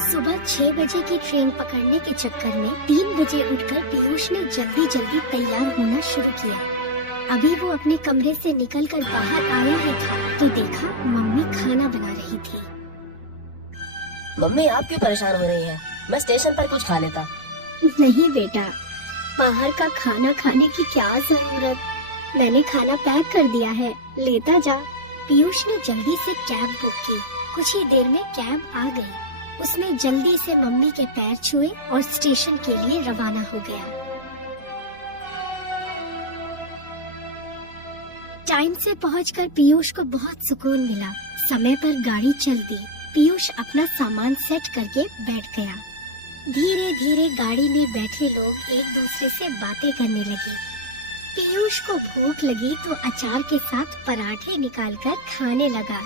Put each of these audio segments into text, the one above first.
सुबह 6 बजे की ट्रेन पकड़ने के चक्कर में 3 बजे उठकर पीयूष ने जल्दी जल्दी तैयार होना शुरू किया। अभी वो अपने कमरे से निकलकर बाहर आया ही था तो देखा मम्मी खाना बना रही थी। मम्मी आप क्यों परेशान हो रही हैं? मैं स्टेशन पर कुछ खा लेता। नहीं बेटा, बाहर का खाना खाने की क्या जरूरत, मैंने खाना पैक कर दिया है, लेता जा। पीयूष ने जल्दी से कैब बुक की। कुछ ही देर में कैब आ गई। उसने जल्दी से मम्मी के पैर छुए और स्टेशन के लिए रवाना हो गया। टाइम से पहुंचकर पीयूष को बहुत सुकून मिला। समय पर गाड़ी चल दी। पीयूष अपना सामान सेट करके बैठ गया। धीरे धीरे गाड़ी में बैठे लोग एक दूसरे से बातें करने लगे। पीयूष को भूख लगी तो अचार के साथ पराठे निकालकर खाने लगा।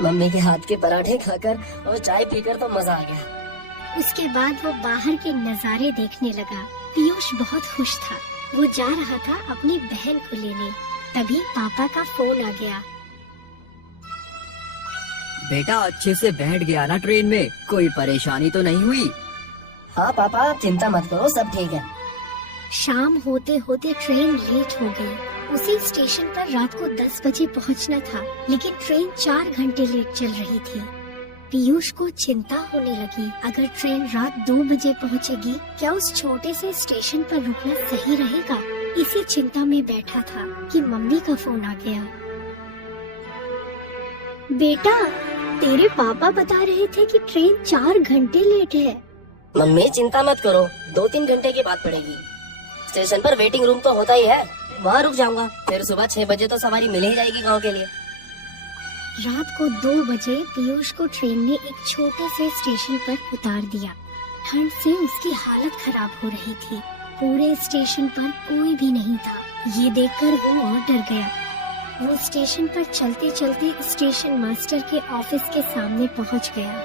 मम्मी के हाथ के पराठे खाकर और चाय पीकर तो मजा आ गया। उसके बाद वो बाहर के नज़ारे देखने लगा। पीयूष बहुत खुश था। वो जा रहा था अपनी बहन को लेने। तभी पापा का फोन आ गया। बेटा अच्छे से बैठ गया ना ट्रेन में? कोई परेशानी तो नहीं हुई? हाँ पापा, आप चिंता मत करो, सब ठीक है। शाम होते होते ट्रेन लेट हो गई। उसी स्टेशन पर रात को 10 बजे पहुंचना था, लेकिन ट्रेन 4 घंटे लेट चल रही थी। पीयूष को चिंता होने लगी, अगर ट्रेन रात 2 बजे पहुंचेगी, क्या उस छोटे से स्टेशन पर रुकना सही रहेगा? इसी चिंता में बैठा था कि मम्मी का फोन आ गया। बेटा, तेरे पापा बता रहे थे कि ट्रेन 4 घंटे लेट है। मम्मी चिंता मत करो, 2-3 घंटे की बात पड़ेगी। स्टेशन पर वेटिंग रूम तो होता ही है, वहाँ रुक जाऊंगा। फिर सुबह 6 बजे तो सवारी मिल ही जाएगी गांव के लिए। रात को 2 बजे पीयूष को ट्रेन ने एक छोटे से स्टेशन पर उतार दिया। ठंड से उसकी हालत खराब हो रही थी। पूरे स्टेशन पर कोई भी नहीं था। ये देखकर वो और डर गया। वो स्टेशन पर चलते चलते स्टेशन मास्टर के ऑफिस के सामने पहुंच गया।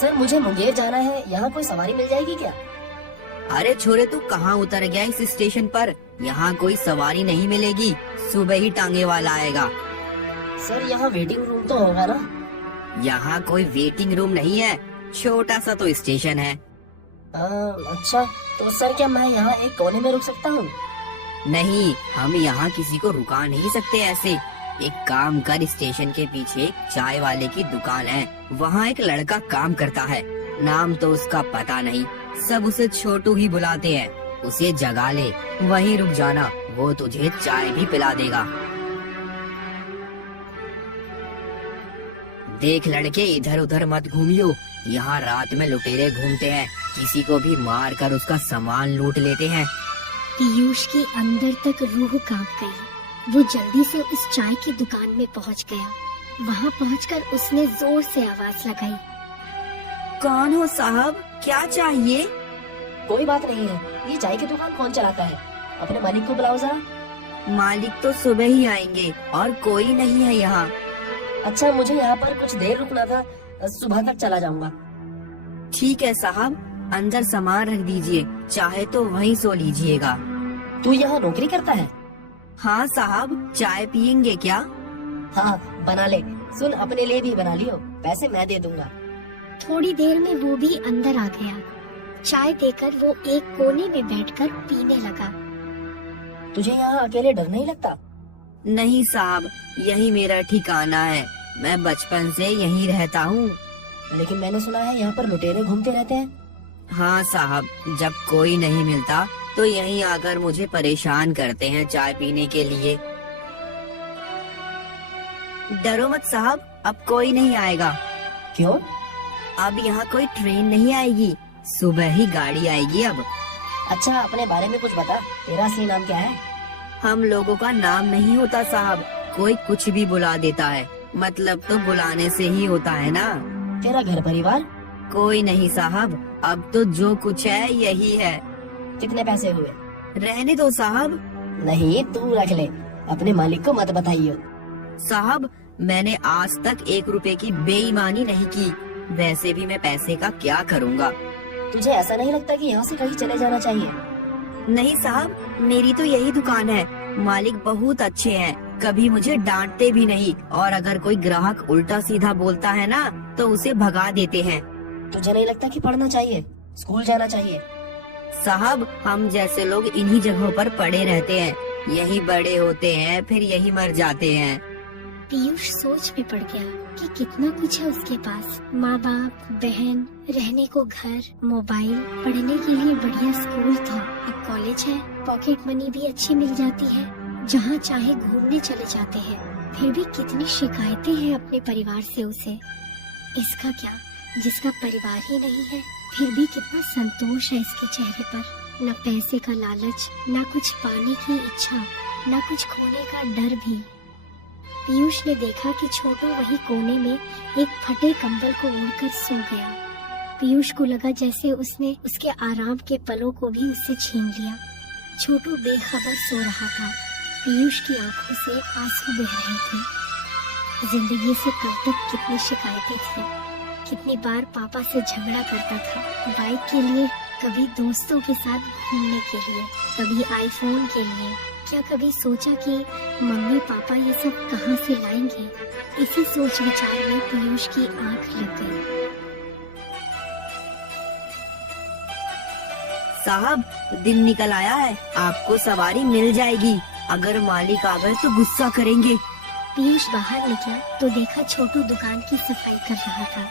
सर, मुझे मुंगेर जाना है, यहाँ कोई सवारी मिल जाएगी क्या? अरे छोरे, तू कहाँ उतर गया इस स्टेशन पर? यहाँ कोई सवारी नहीं मिलेगी, सुबह ही टांगे वाला आएगा। सर, यहाँ वेटिंग रूम तो होगा ना? यहाँ कोई वेटिंग रूम नहीं है, छोटा सा तो स्टेशन है। अच्छा, तो सर क्या मैं यहाँ एक कोने में रुक सकता हूँ? नहीं, हम यहाँ किसी को रुका नहीं सकते ऐसे। एक काम कर, स्टेशन के पीछे एक चाय वाले की दुकान है, वहाँ एक लड़का काम करता है। नाम तो उसका पता नहीं, सब उसे छोटू ही बुलाते हैं। उसे जगा ले, वहीं रुक जाना, वो तुझे चाय भी पिला देगा। देख लड़के, इधर उधर मत घूमियो, यहाँ रात में लुटेरे घूमते हैं, किसी को भी मार कर उसका सामान लूट लेते हैं। पीयूष की अंदर तक रूह कांप गई। वो जल्दी से उस चाय की दुकान में पहुंच गया। वहां पहुंचकर उसने जोर से आवाज लगाई। कौन हो साहब, क्या चाहिए? कोई बात नहीं है, ये चाय की दुकान कौन चलाता है? अपने मालिक को बुलाओ जरा। मालिक तो सुबह ही आएंगे और कोई नहीं है यहाँ। अच्छा, मुझे यहाँ पर कुछ देर रुकना था, सुबह तक चला जाऊंगा। ठीक है साहब, अंदर सामान रख दीजिए, चाहे तो वहीं सो लीजिएगा। तू यहाँ नौकरी करता है? हाँ साहब, चाय पियेंगे क्या? हाँ बना ले। सुन, अपने लिए भी बना लियो, पैसे मैं दे दूंगा। थोड़ी देर में वो भी अंदर आ गया। चाय देकर वो एक कोने में बैठकर पीने लगा। तुझे यहाँ अकेले डर नहीं लगता? नहीं साहब, यही मेरा ठिकाना है, मैं बचपन से यहीं रहता हूँ। लेकिन मैंने सुना है यहाँ पर लुटेरे घूमते रहते हैं। हाँ साहब, जब कोई नहीं मिलता तो यहीं आकर मुझे परेशान करते हैं चाय पीने के लिए। डरो मत साहब, अब कोई नहीं आएगा। क्यों? अब यहाँ कोई ट्रेन नहीं आएगी, सुबह ही गाड़ी आएगी अब। अच्छा, अपने बारे में कुछ बता, तेरा असली नाम क्या है? हम लोगों का नाम नहीं होता साहब, कोई कुछ भी बुला देता है, मतलब तो बुलाने से ही होता है ना। तेरा घर परिवार? कोई नहीं साहब, अब तो जो कुछ है यही है। कितने पैसे हुए? रहने दो साहब। नहीं, तू रख ले, अपने मालिक को मत बताइयो। साहब, मैंने आज तक 1 रुपए की बेईमानी नहीं की, वैसे भी मैं पैसे का क्या करूँगा। तुझे ऐसा नहीं लगता कि यहाँ से कहीं चले जाना चाहिए? नहीं साहब, मेरी तो यही दुकान है, मालिक बहुत अच्छे हैं, कभी मुझे डांटते भी नहीं, और अगर कोई ग्राहक उल्टा सीधा बोलता है ना तो उसे भगा देते हैं। तुझे नहीं लगता कि पढ़ना चाहिए, स्कूल जाना चाहिए? साहब, हम जैसे लोग इन्हीं जगहों पर पड़े रहते हैं, यही बड़े होते हैं, फिर यही मर जाते हैं। पीयूष सोच में पड़ गया कि कितना कुछ है उसके पास, माँ बाप, बहन, रहने को घर, मोबाइल, पढ़ने के लिए बढ़िया स्कूल था, अब कॉलेज है, पॉकेट मनी भी अच्छी मिल जाती है, जहाँ चाहे घूमने चले जाते हैं। फिर भी कितनी शिकायतें हैं अपने परिवार से उसे। इसका क्या, जिसका परिवार ही नहीं है, फिर भी कितना संतोष है इसके चेहरे पर। न पैसे का लालच, न कुछ पाने की इच्छा, न कुछ खोने का डर भी। पीयूष ने देखा कि छोटू वही कोने में एक फटे कंबल को ओढ़कर सो गया। पीयूष को लगा जैसे उसने उसके आराम के पलों को भी उससे छीन लिया। छोटू बेखबर सो रहा था। पीयूष की आंखों से आंसू बह रहे थे। जिंदगी से कल तक कितनी शिकायतें थी, कितनी बार पापा से झगड़ा करता था, बाइक के लिए, कभी दोस्तों के साथ घूमने के लिए, कभी आईफोन के लिए। क्या कभी सोचा कि मम्मी पापा ये सब कहाँ से लाएंगे? इसी सोच विचार में पीयूष की आंख लग गई। साहब, दिन निकल आया है, आपको सवारी मिल जाएगी। अगर मालिक आ गए तो गुस्सा करेंगे। पीयूष बाहर निकला तो देखा छोटू दुकान की सफाई कर रहा था।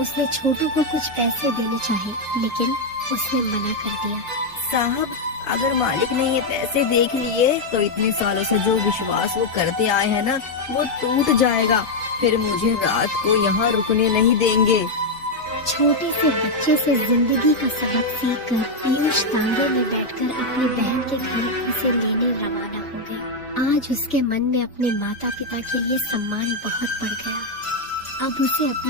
उसने छोटू को कुछ पैसे देने चाहे, लेकिन उसने मना कर दिया। साहब, अगर मालिक ने ये पैसे देख लिए तो इतने सालों से जो विश्वास वो करते आए हैं ना, वो टूट जाएगा। फिर मुझे रात को यहाँ रुकने नहीं देंगे। छोटे से बच्चे से जिंदगी का सबक सीखकर पीयूष तांगे में बैठकर अपनी बहन के घर उसे लेने रवाना हो गए। आज उसके मन में अपने माता पिता के लिए सम्मान बहुत बढ़ गया। अब उसे अपने